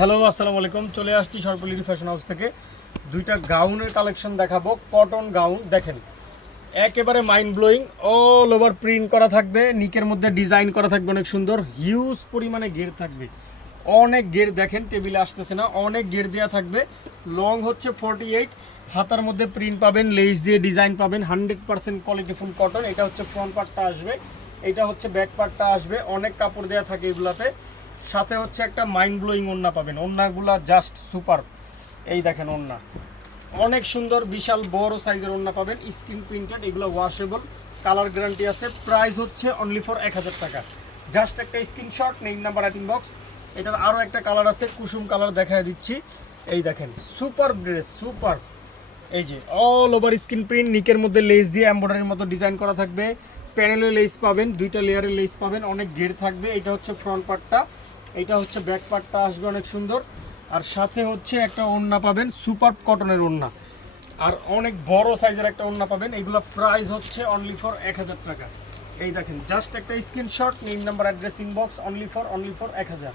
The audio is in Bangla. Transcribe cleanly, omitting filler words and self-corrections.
হ্যালো আসসালামু আলাইকুম, চলে আসছি সর্বলিডি ফ্যাশন হাউস থেকে দুইটা গাউনের কালেকশন দেখাবো। কটন গাউন দেখেন, একেবারে mind blowing. All over print করা থাকবে, নিকের মধ্যে ডিজাইন করা থাকবে অনেক সুন্দর, হিউজ পরিমাণে ঘের থাকবে, অনেক ঘের দেখেন, টেবিলে আসতেছে না, অনেক ঘের দেওয়া থাকবে। লং হচ্ছে 48, হাতার মধ্যে প্রিন্ট পাবেন, লেস দিয়ে ডিজাইন পাবেন, 100% কোয়ালিটিফুল কটন। এটা হচ্ছে ফ্রন্ট পার্টটা আসবে, এটা হচ্ছে ব্যাক পার্টটা আসবে, অনেক কাপড় দেওয়া থাকে এগুলাতে। সাথে হচ্ছে একটা মাইন্ড ব্লোয়িং ওড়না পাবেন, ওড়নাগুলা জাস্ট সুপার। এই দেখেন ওড়না অনেক সুন্দর, বিশাল বড় সাইজের ওড়না পাবেন, স্ক্রিন প্রিন্টেড, এগুলো ওয়াশেবল, কালার গ্যারান্টি আছে। প্রাইস হচ্ছে অনলি ফর 1000 টাকা। জাস্ট একটা স্ক্রিনশট, নেই নাম্বার ইনবক্স। এটার আরও একটা কালার আছে, কুসুম কালার দেখায় দিচ্ছি। এই দেখেন সুপার ড্রেস, সুপার। এই যে অল ওভার স্ক্রিন প্রিন্ট, নিকের মধ্যে লেস দিয়ে এমব্রয়ডারির মতো ডিজাইন করা থাকবে, প্যানেলে লেস পাবেন, দুইটা লেয়ারের লেস পাবেন, অনেক ঘের থাকবে। এটা হচ্ছে ফ্রন্ট পার্টটা, এটা হচ্ছে ব্যাক পার্টটা আসবে অনেক সুন্দর। আর সাথে হচ্ছে একটা ওড়না পাবেন, সুপার কটনের ওড়না, আর অনেক বড় সাইজের একটা ওড়না পাবেন। এইগুলো প্রাইস হচ্ছে অনলি ফর 1000 টাকা। এই দেখেন জাস্ট একটা screenshot, name number address inbox, only for 1000।